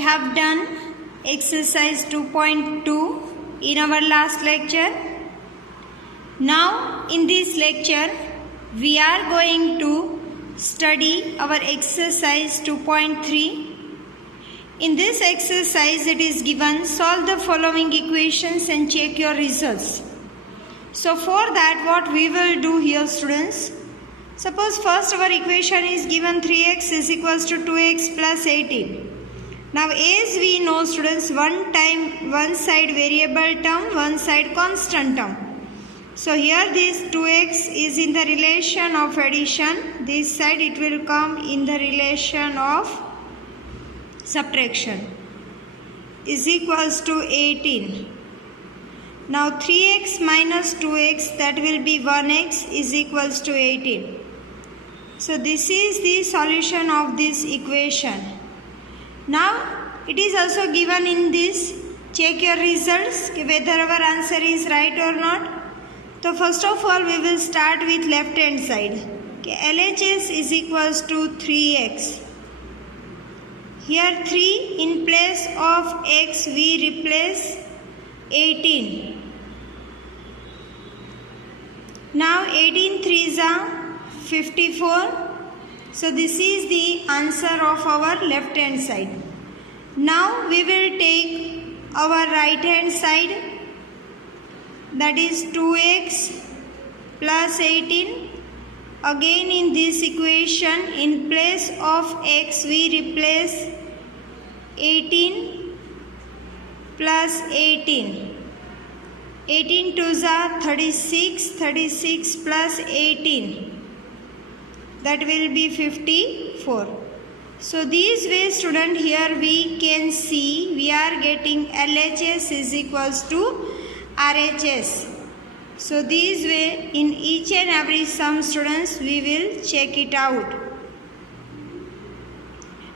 we have done exercise 2.2 in our last lecture. Now in this lecture we are going to study our exercise 2.3. In this exercise it is given solve the following equations and check your results. So for that what we will do here, students, suppose first our equation is given 3x is equals to 2x plus 18. Now as we know, students, one side variable term, one side constant term. So here this 2x is in the relation of addition, this side it will come in the relation of subtraction, is equals to 18. Now 3x minus 2x, that will be 1x, is equals to 18. So this is the solution of this equation. Now it is also given in this, check your results whether our answer is right or not. So first of all we will start with left hand side. LHS is equals to 3x. Here 3 in place of x we replace 18. Now 18 3s are 54. So this is the answer of our left hand side. Now we will take our right hand side, that is 2x plus 18. Again in this equation in place of x we replace 18 plus 18. 18 2s are 36, 36 plus 18, that will be 54. So this way, student, here we can see we are getting LHS is equals to RHS. So this way in each and every sum, students, we will check it out.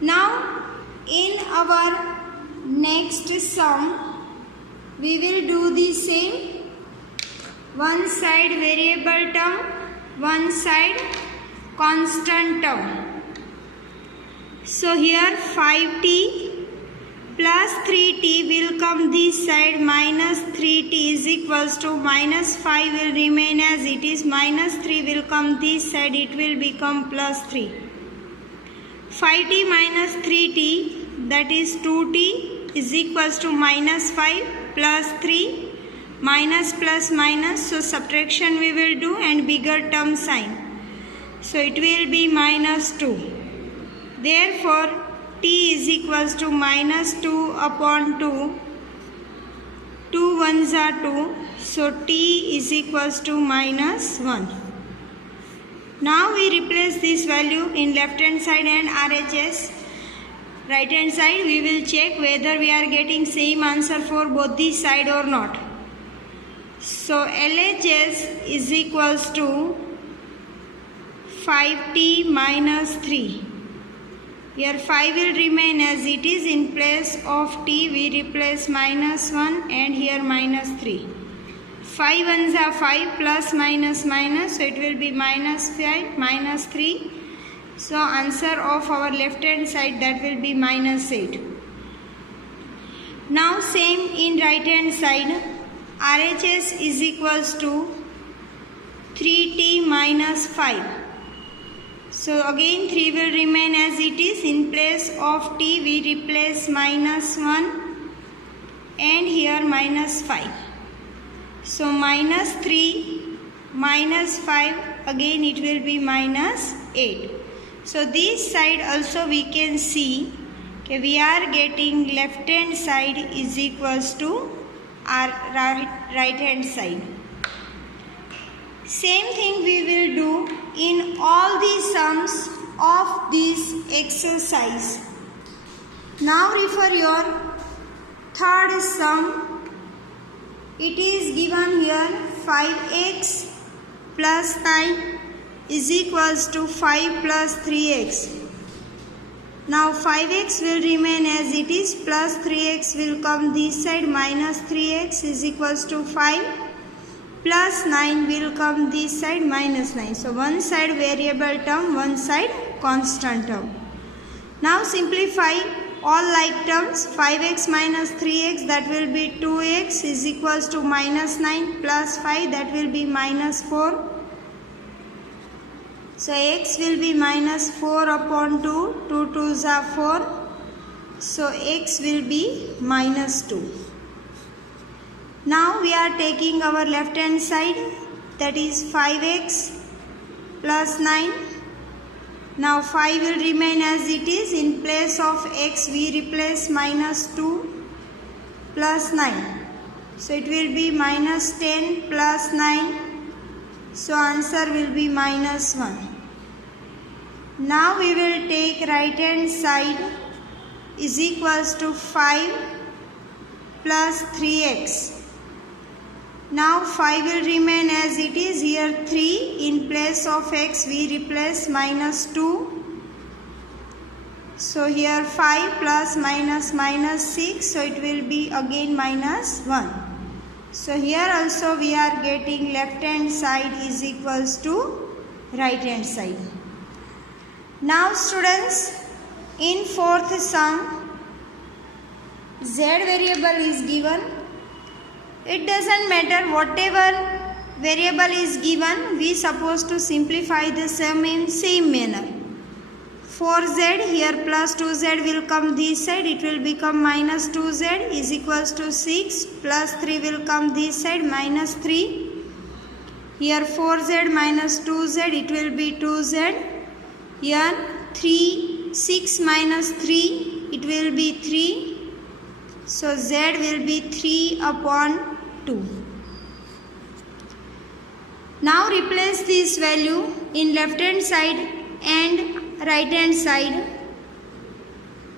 Now in our next sum we will do the same. One side variable term, one side constant term. So here 5t plus 3t will come this side, minus 3t is equals to minus 5 will remain as it is, minus 3 will come this side, it will become plus 3. 5t minus 3t, that is 2t, is equals to minus 5 plus 3, minus plus minus, so subtraction we will do and bigger term sign. So it will be minus 2. Therefore t is equals to minus 2 upon 2. 2 ones are 2. So t is equals to minus 1. Now we replace this value in left hand side and RHS. Right hand side we will check whether we are getting same answer for both the side or not. So LHS is equals to 5t minus 3. Here 5 will remain as it is, in place of t we replace minus 1 and here minus 3. 5 ones are 5 plus minus minus, so it will be minus 5 minus 3. So answer of our left hand side, that will be minus 8. Now same in right hand side, RHS is equals to 3t minus 5. So again 3 will remain as it is, in place of t we replace minus 1 and here minus 5. So minus 3 minus 5, again it will be minus 8. So this side also we can see we are getting left hand side is equals to our right hand side. Same thing we will do in all the sums of this exercise. Now refer your third sum. It is given here 5x plus 9 is equals to 5 plus 3x. Now 5x will remain as it is, plus 3x will come this side, minus 3x is equals to 5, plus 9 will come this side, minus 9. So one side variable term, one side constant term. Now simplify all like terms. 5x minus 3x, that will be 2x, is equals to minus 9 plus 5, that will be minus 4. So x will be minus 4 upon 2, 2 2s are 4. So x will be minus 2. Now we are taking our left hand side, that is 5x plus 9. Now 5 will remain as it is. In place of x we replace minus 2 plus 9. So it will be minus 10 plus 9. So answer will be minus 1. Now we will take right hand side is equals to 5 plus 3x. Now 5 will remain as it is. Here 3, in place of x we replace minus 2. So here 5 plus minus minus 6. So it will be again minus 1. So here also we are getting left hand side is equals to right hand side. Now students, in fourth sum, z variable is given. It doesn't matter whatever variable is given, we supposed to simplify the sum in same manner. 4z, here plus 2z will come this side, it will become minus 2z is equals to 6, plus 3 will come this side, minus 3. Here 4z minus 2z, it will be 2z. Here 6 minus 3, it will be 3. So z will be 3 upon 2. Now replace this value in left hand side and right hand side.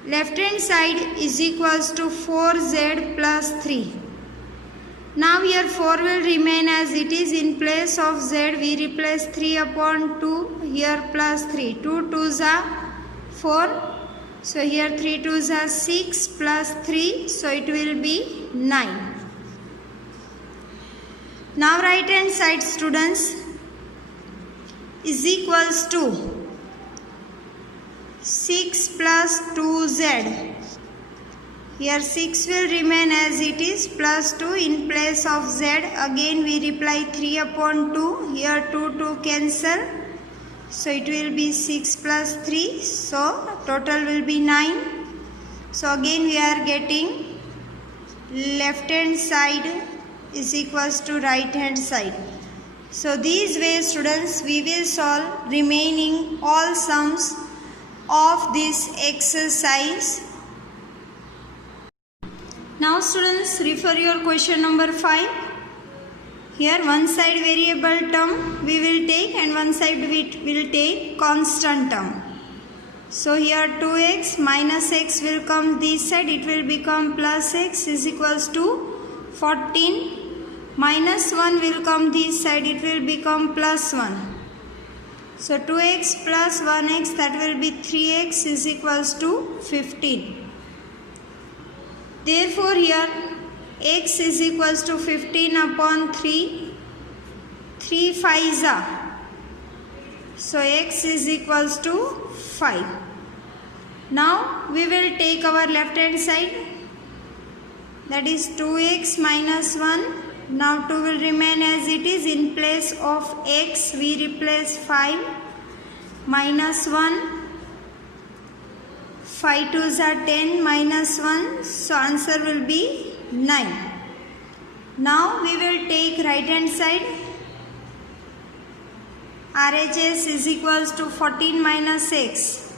Left hand side is equals to 4z plus 3. Now here 4 will remain as it is. In place of z we replace 3 upon 2. Here plus 3. 2 2s are 4. So here 3 2s are 6 plus 3. So it will be 9. Now right hand side students is equals to 6 plus 2z. Here 6 will remain as it is, plus 2 in place of z. Again we reply 3 upon 2. Here 2 cancel. So it will be 6 plus 3. So total will be 9. So again we are getting left hand side is equals to right hand side. So these ways students we will solve remaining all sums of this exercise. Now students, refer your question number 5. Here one side variable term we will take and one side we will take constant term. So here 2x minus x will come this side, it will become plus x is equals to 14. Minus 1 will come this side, it will become plus 1. So 2x plus 1x, that will be 3x is equals to 15. Therefore here x is equals to 15 upon 3. 3 5s are. So x is equals to 5. Now we will take our left hand side, that is 2x minus 1. Now 2 will remain as it is. In place of x we replace 5 minus 1. 5 2s are 10 minus 1. So answer will be 9. Now we will take right hand side. RHS is equals to 14 minus x.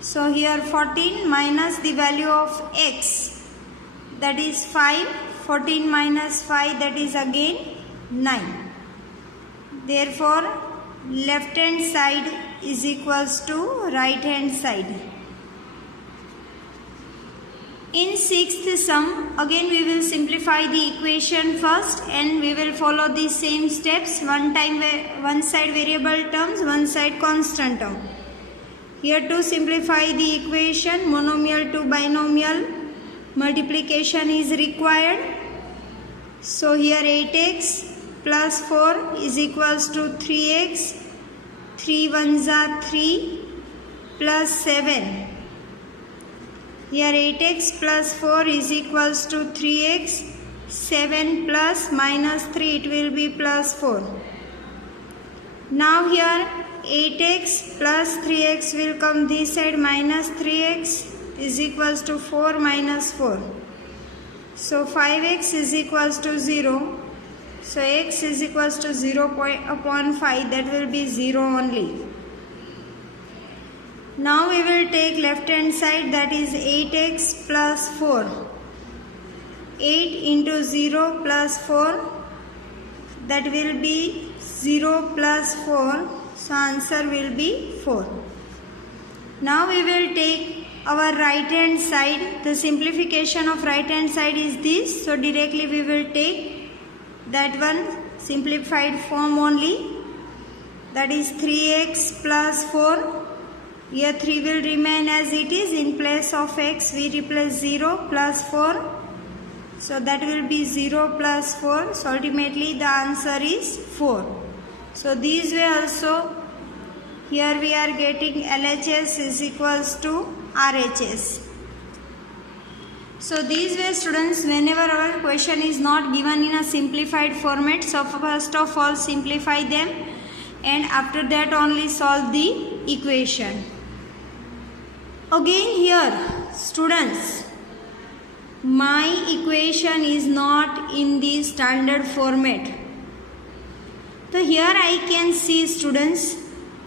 So here 14 minus the value of x, that is 5. 14 minus 5, that is again 9. Therefore left hand side is equals to right hand side. In sixth sum, again we will simplify the equation first and we will follow the same steps. One side variable terms, one side constant term. Here to simplify the equation, monomial to binomial multiplication is required. So here 8x plus 4 is equals to 3x. 3 1s are 3 plus 7. Here 8x plus 4 is equals to 3x. 7 plus minus 3, it will be plus 4. Now here 8x plus 3x will come this side, minus 3x is equals to 4 minus 4. So 5x is equals to 0. So x is equals to 0 upon 5, that will be 0 only. Now we will take left hand side, that is 8x plus 4. 8 into 0 plus 4, that will be 0 plus 4, so answer will be 4. Now we will take our right hand side. The simplification of right hand side is this, so directly we will take that one simplified form only, that is 3x plus 4. Here 3 will remain as it is, in place of x we replace 0 plus 4. So that will be 0 plus 4. So ultimately the answer is 4. So this way also, here we are getting LHS is equals to RHS. So these way students, whenever our question is not given in a simplified format, so first of all simplify them and after that only solve the equation. Again here students, my equation is not in the standard format. So here I can see students,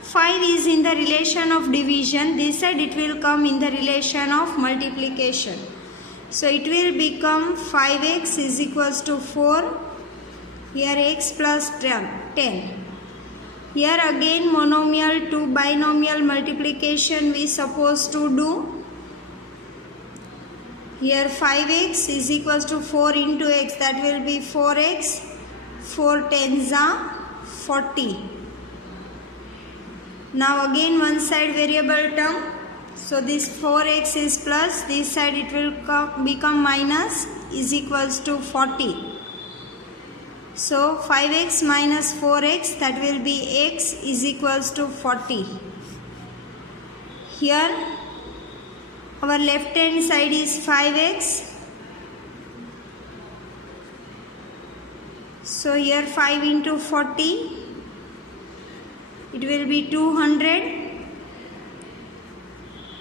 5 is in the relation of division, this side it will come in the relation of multiplication. So it will become 5x is equals to 4, here x plus 10. Here again monomial to binomial multiplication we supposed to do. Here 5x is equals to 4 into x, that will be 4x, 4 tens are 40. Now again one side variable term, so this 4x is plus, this side it will become minus, is equals to 40. So 5x minus 4x, that will be x is equals to 40. Here our left hand side is 5x. So here 5 into 40, it will be 200.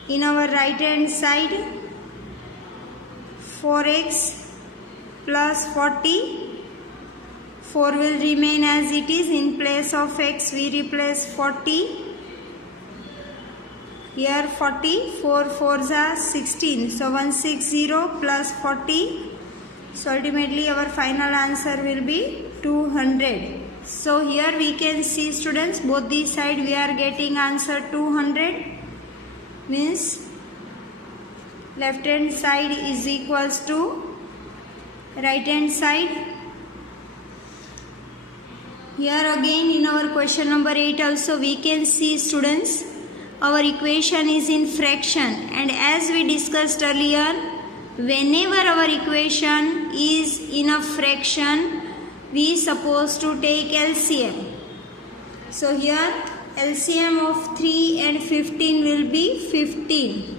In our right hand side, 4x plus 40. 4 will remain as it is, in place of x we replace 40. Here 40, 4 4s are 16, so 160 plus 40, so ultimately our final answer will be 200. So here we can see students, both these side we are getting answer 200, means left hand side is equals to right hand side. Here again in our question number 8 also we can see students, our equation is in fraction, and as we discussed earlier, whenever our equation is in a fraction, we supposed to take LCM. So here LCM of 3 and 15 will be 15.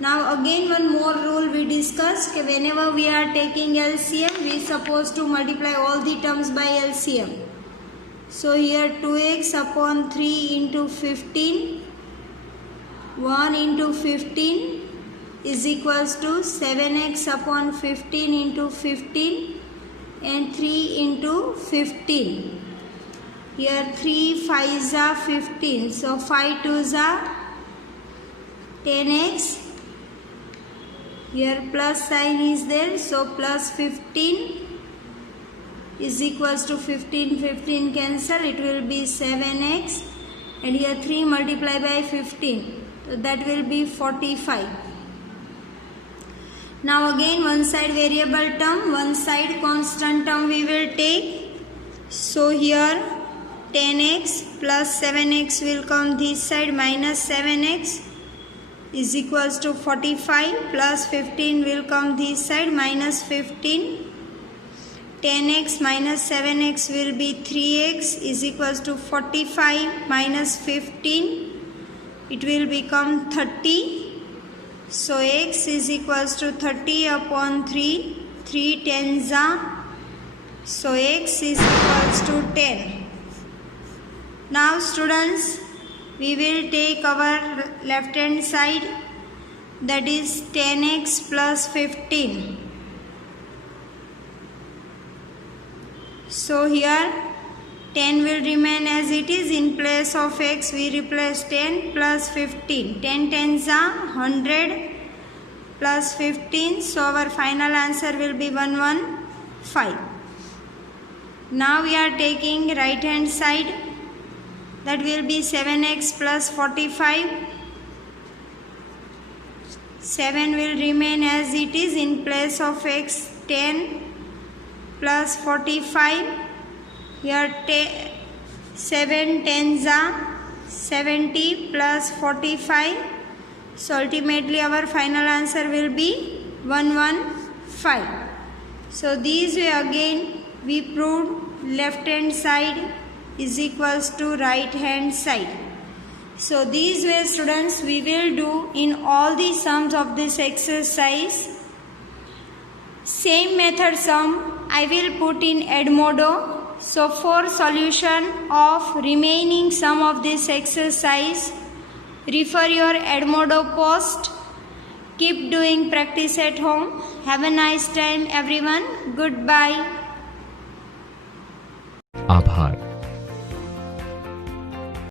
Now again one more rule we discussed, whenever we are taking LCM, we supposed to multiply all the terms by LCM. So here 2x upon 3 into 15, 1 into 15 is equals to 7x upon 15 into 15 and 3 into 15. Here 3 5s are 15, so 5 2s are 10x. Here plus sign is there, so plus 15 is equals to 15 cancel, it will be 7x, and here 3 multiplied by 15, so that will be 45. Now again one side variable term, one side constant term we will take. So here 10x plus 7x will come this side, minus 7x is equals to 45, plus 15 will come this side, minus 15. 10x minus 7x will be 3x is equals to 45 minus 15. it will become 30. So x is equals to 30 upon 3. 3 tens are. So x is equals to 10. Now students, we will take our left hand side, that is 10x plus 15. So here 10 will remain as it is. In place of x we replace 10 plus 15. 10 tens are 100 plus 15. So our final answer will be 115. Now we are taking right hand side, that will be 7x plus 45. 7 will remain as it is. In place of x 10 plus 45. Here 7 tens are 70 plus 45. So ultimately our final answer will be 115. So this way again we proved left hand side is equals to right hand side. So these way students we will do in all the sums of this exercise. Same method sum I will put in Edmodo. So for solution of remaining sum of this exercise, refer your Edmodo post. Keep doing practice at home. Have a nice time everyone. Goodbye. आभार।